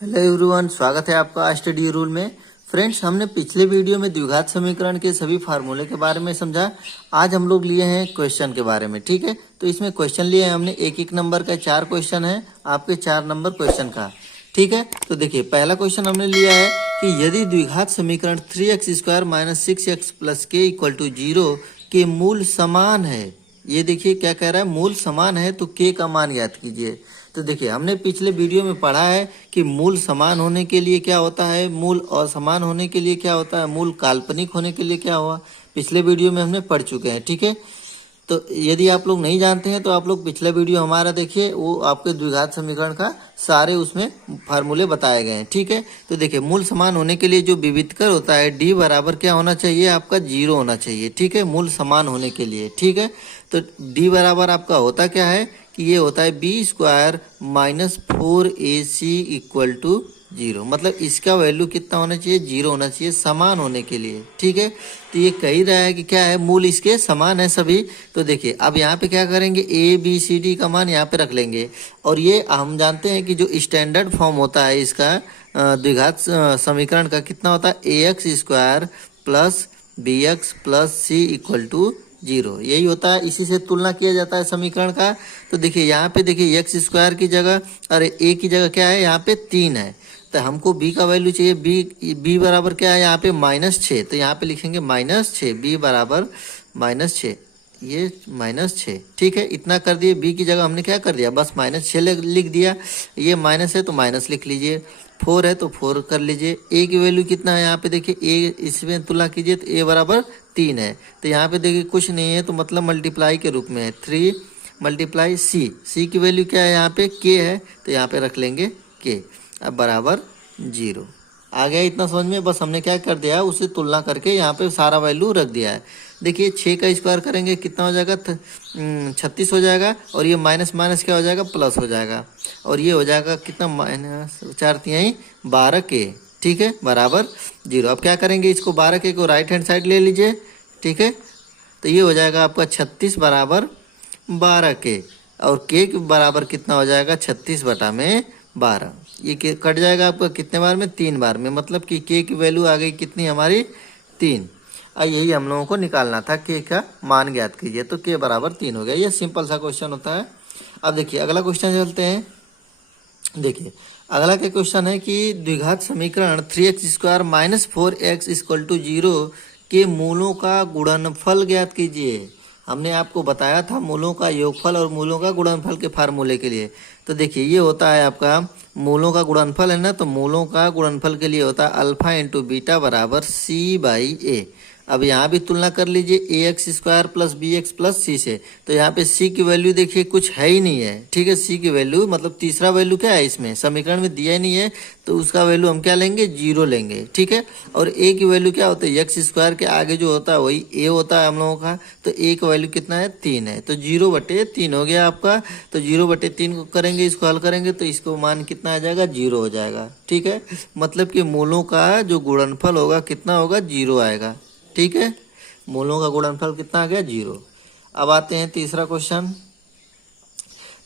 Hello everyone, स्वागत है आपका स्टडी रूल में। फ्रेंड्स, हमने पिछले वीडियो में द्विघात समीकरण के सभी फार्मूले के बारे में समझा। आज हम लोग लिए हैं क्वेश्चन के बारे में। ठीक है, तो इसमें क्वेश्चन लिए हैं हमने एक नंबर का 4 क्वेश्चन है आपके 4 नंबर क्वेश्चन का। ठीक है, तो देखिए पहला क्वेश्चन हमने लिया है कि यदि द्विघात समीकरण 3x² - 6x + k = 0 के मूल समान है। ये देखिए क्या कह रहा है, मूल समान है तो k का मान ज्ञात कीजिए। तो देखिए हमने पिछले वीडियो में पढ़ा है कि मूल समान होने के लिए क्या होता है, मूल असमान होने के लिए क्या होता है, मूल काल्पनिक होने के लिए क्या हुआ, पिछले वीडियो में हमने पढ़ चुके हैं। ठीक है, तो यदि आप लोग नहीं जानते हैं तो आप लोग पिछला वीडियो हमारा देखिए, वो आपके द्विघात समीकरण का सारे उसमें फार्मूले बताए गए हैं। ठीक है, तो देखिए मूल समान होने के लिए जो विविधकर होता है डी बराबर क्या होना चाहिए, आपका 0 होना चाहिए। ठीक है, मूल समान होने के लिए। ठीक है, तो डी बराबर आपका होता क्या है कि ये होता है b² - 4ac = 0। मतलब इसका वैल्यू कितना होना चाहिए, 0 होना चाहिए समान होने के लिए। ठीक है, तो ये कह रहा है कि क्या है, मूल इसके समान है सभी। तो देखिए अब यहाँ पे क्या करेंगे, a b c d का मान यहाँ पे रख लेंगे। और ये हम जानते हैं कि जो स्टैंडर्ड फॉर्म होता है इसका द्विघात समीकरण का कितना होता है, ax² + bx + c = 0। यही होता है, इसी से तुलना किया जाता है समीकरण का। तो देखिए यहाँ पे देखिए x² की जगह और a की जगह क्या है, यहाँ पे 3 है। तो हमको b का वैल्यू चाहिए, b बराबर क्या है यहाँ पे -6। तो यहाँ पे लिखेंगे -6, b बराबर -6, ये -6। ठीक है, इतना कर दिए। b की जगह हमने क्या कर दिया, बस -6 लिख दिया। ये माइनस है तो माइनस लिख लीजिए, 4 है तो 4 कर लीजिए। a की वैल्यू कितना है यहाँ पे देखिए, a इसमें तुलना कीजिए तो a बराबर 3 है। तो यहाँ पे देखिए कुछ नहीं है तो मतलब मल्टीप्लाई के रूप में है, 3 × c की वैल्यू क्या है यहाँ पे, k है, तो यहाँ पे रख लेंगे k। अब बराबर 0 आ गया। इतना समझ में, बस हमने क्या कर दिया, उसे तुलना करके यहाँ पे सारा वैल्यू रख दिया है। देखिए 6 का स्क्वायर करेंगे कितना हो जाएगा, 36 हो जाएगा। और ये माइनस माइनस क्या हो जाएगा, प्लस हो जाएगा। और ये हो जाएगा कितना, -4×3=12k। ठीक है, बराबर 0। अब क्या करेंगे, इसको 12k को राइट हैंड साइड ले लीजिए। ठीक है, तो ये हो जाएगा आपका 36 बराबर 12k। और k के बराबर कितना हो जाएगा, 36/12। ये कट जाएगा आपका कितने बार में, 3 बार में। मतलब कि k की वैल्यू आ गई कितनी हमारी, 3। और यही हम लोगों को निकालना था, k का मान ज्ञात कीजिए। तो k बराबर 3 हो गया। ये सिंपल सा क्वेश्चन होता है। अब देखिए अगला क्वेश्चन चलते हैं। देखिए अगला क्या क्वेश्चन है कि द्विघात समीकरण 3x² - 4x = 0 के मूलों का गुणनफल ज्ञात कीजिए। हमने आपको बताया था मूलों का योगफल और मूलों का गुणनफल के फार्मूले के लिए। तो देखिए ये होता है आपका मूलों का गुणनफल है ना, तो मूलों का गुणनफल के लिए होता है अल्फा × बीटा बराबर c/a। अब यहाँ भी तुलना कर लीजिए ax² + bx + c से। तो यहाँ पे c की वैल्यू देखिए कुछ है ही नहीं है। ठीक है, c की वैल्यू मतलब तीसरा वैल्यू क्या है, इसमें समीकरण में दिया ही नहीं है, तो उसका वैल्यू हम क्या लेंगे, 0 लेंगे। ठीक है, और a की वैल्यू क्या होता है, x² के आगे जो होता है वही a होता है हम लोगों का। तो a का वैल्यू कितना है, 3 है। तो 0/3 हो गया आपका। तो 0/3 को करेंगे, इसको हल करेंगे तो इसको मान कितना आ जाएगा, 0 हो जाएगा। ठीक है, मतलब कि मूलों का जो गुणनफल होगा कितना होगा, 0 आएगा। ठीक है, मूलों का गुणनफल कितना आ गया, 0। अब आते हैं तीसरा क्वेश्चन।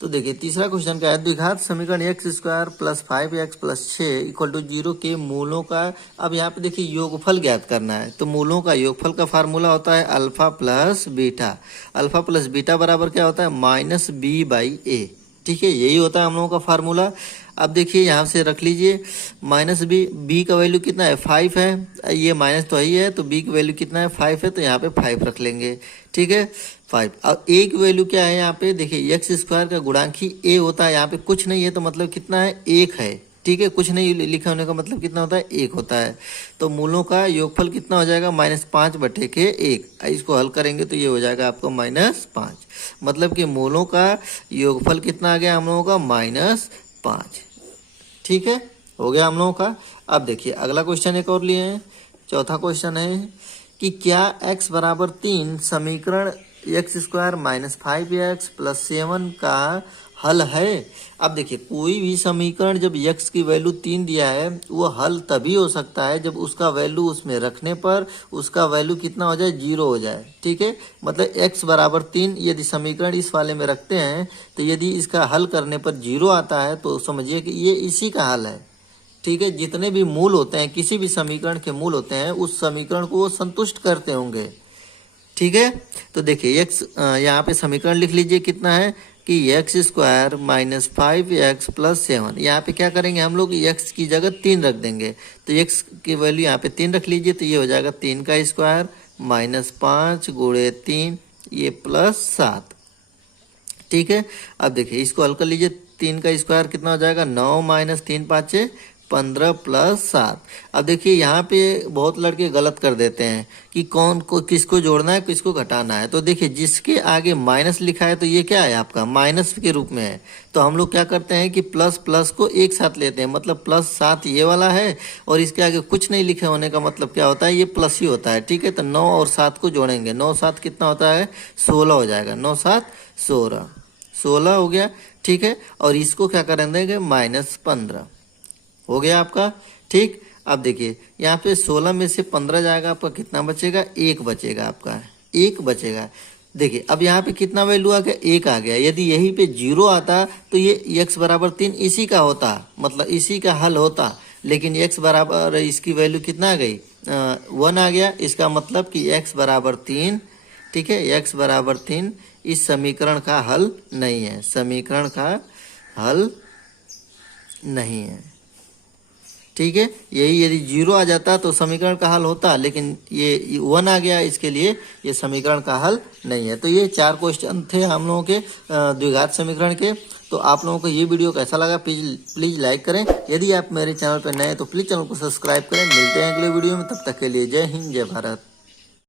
तो देखिए तीसरा क्वेश्चन क्या है, द्विघात समीकरण x² + 5x + 6 = 0 के मूलों का। अब यहाँ पे देखिए योगफल ज्ञात करना है। तो मूलों का योगफल का फार्मूला होता है alpha plus beta. Alpha plus beta बराबर क्या होता है, -b/a। ठीक है, यही होता है हम लोगों का फार्मूला। अब देखिए यहाँ से रख लीजिए -b का वैल्यू कितना है, 5 है। ये माइनस तो ही है, तो b की वैल्यू कितना है, 5 है। तो यहाँ पे 5 रख लेंगे। ठीक है, 5। अब a की वैल्यू क्या है यहाँ पे देखिए, x² का गुणांक ही a होता है। यहाँ पे कुछ नहीं है तो मतलब कितना है, 1 है। ठीक है, कुछ नहीं लिखा होने का मतलब कितना होता है, 1 होता है। तो मूलों का योगफल कितना हो जाएगा, -5/1। इसको हल करेंगे तो ये हो जाएगा आपको -5। मतलब कि मूलों का योगफल कितना आ गया हम लोगों का, -5। ठीक है, हो गया हम लोगों का। अब देखिए अगला क्वेश्चन एक और लिए हैं। चौथा क्वेश्चन है कि क्या x बराबर 3 समीकरण x² - 5x + 7 का हल है। अब देखिए कोई भी समीकरण जब x की वैल्यू 3 दिया है, वो हल तभी हो सकता है जब उसका वैल्यू उसमें रखने पर उसका वैल्यू कितना हो जाए, 0 हो जाए। ठीक है, मतलब x बराबर 3 यदि समीकरण इस वाले में रखते हैं तो यदि इसका हल करने पर 0 आता है तो समझिए कि ये इसी का हल है। ठीक है, जितने भी मूल होते हैं, किसी भी समीकरण के मूल होते हैं, उस समीकरण को वो संतुष्ट करते होंगे। ठीक है, तो देखिए x यहाँ पे समीकरण लिख लीजिए कितना है कि x square minus 5x plus 7। यहाँ पे क्या करेंगे हम लोग, x की जगह 3 रख देंगे, तो x की वैल्यू यहाँ पे 3 रख लीजिए, तो ये हो जाएगा 3 का स्क्वायर माइनस 5 गुणे 3 ये प्लस 7। ठीक है, अब देखिए इसको हल कर लीजिए, 3 का स्क्वायर कितना हो जाएगा, 9 माइनस 3 पाँचे 15 प्लस 7। अब देखिए यहाँ पे बहुत लड़के गलत कर देते हैं कि कौन को किसको जोड़ना है किसको घटाना है। तो देखिए जिसके आगे माइनस लिखा है तो ये क्या है आपका माइनस के रूप में है, तो हम लोग क्या करते हैं कि प्लस प्लस को एक साथ लेते हैं, मतलब प्लस 7 ये वाला है और इसके आगे कुछ नहीं लिखे होने का मतलब क्या होता है, ये प्लस ही होता है। ठीक है, तो 9 और 7 को जोड़ेंगे, 9 7 कितना होता है 16 हो जाएगा, 9 7 16 हो गया। ठीक है, और इसको क्या कर देंगे माइनस 15 हो गया आपका। ठीक, अब देखिए यहाँ पे 16 में से 15 जाएगा, आपका कितना बचेगा, 1 बचेगा, आपका 1 बचेगा। देखिए अब यहाँ पे कितना वैल्यू आ गया, 1 आ गया। यदि यहीं पे 0 आता तो ये x बराबर 3 इसी का होता, मतलब इसी का हल होता, लेकिन x बराबर इसकी वैल्यू कितना आ गई 1 आ गया। इसका मतलब कि x बराबर 3, ठीक है, x बराबर 3 इस समीकरण का हल नहीं है, समीकरण का हल नहीं है। ठीक है, यही यदि 0 आ जाता तो समीकरण का हल होता, लेकिन ये 1 आ गया, इसके लिए ये समीकरण का हल नहीं है। तो ये 4 क्वेश्चन थे हम लोगों के द्विघात समीकरण के। तो आप लोगों को ये वीडियो कैसा लगा प्लीज़ लाइक करें। यदि आप मेरे चैनल पर नए हैं तो प्लीज़ चैनल को सब्सक्राइब करें। मिलते हैं अगले वीडियो में, तब तक के लिए जय हिंद जय भारत।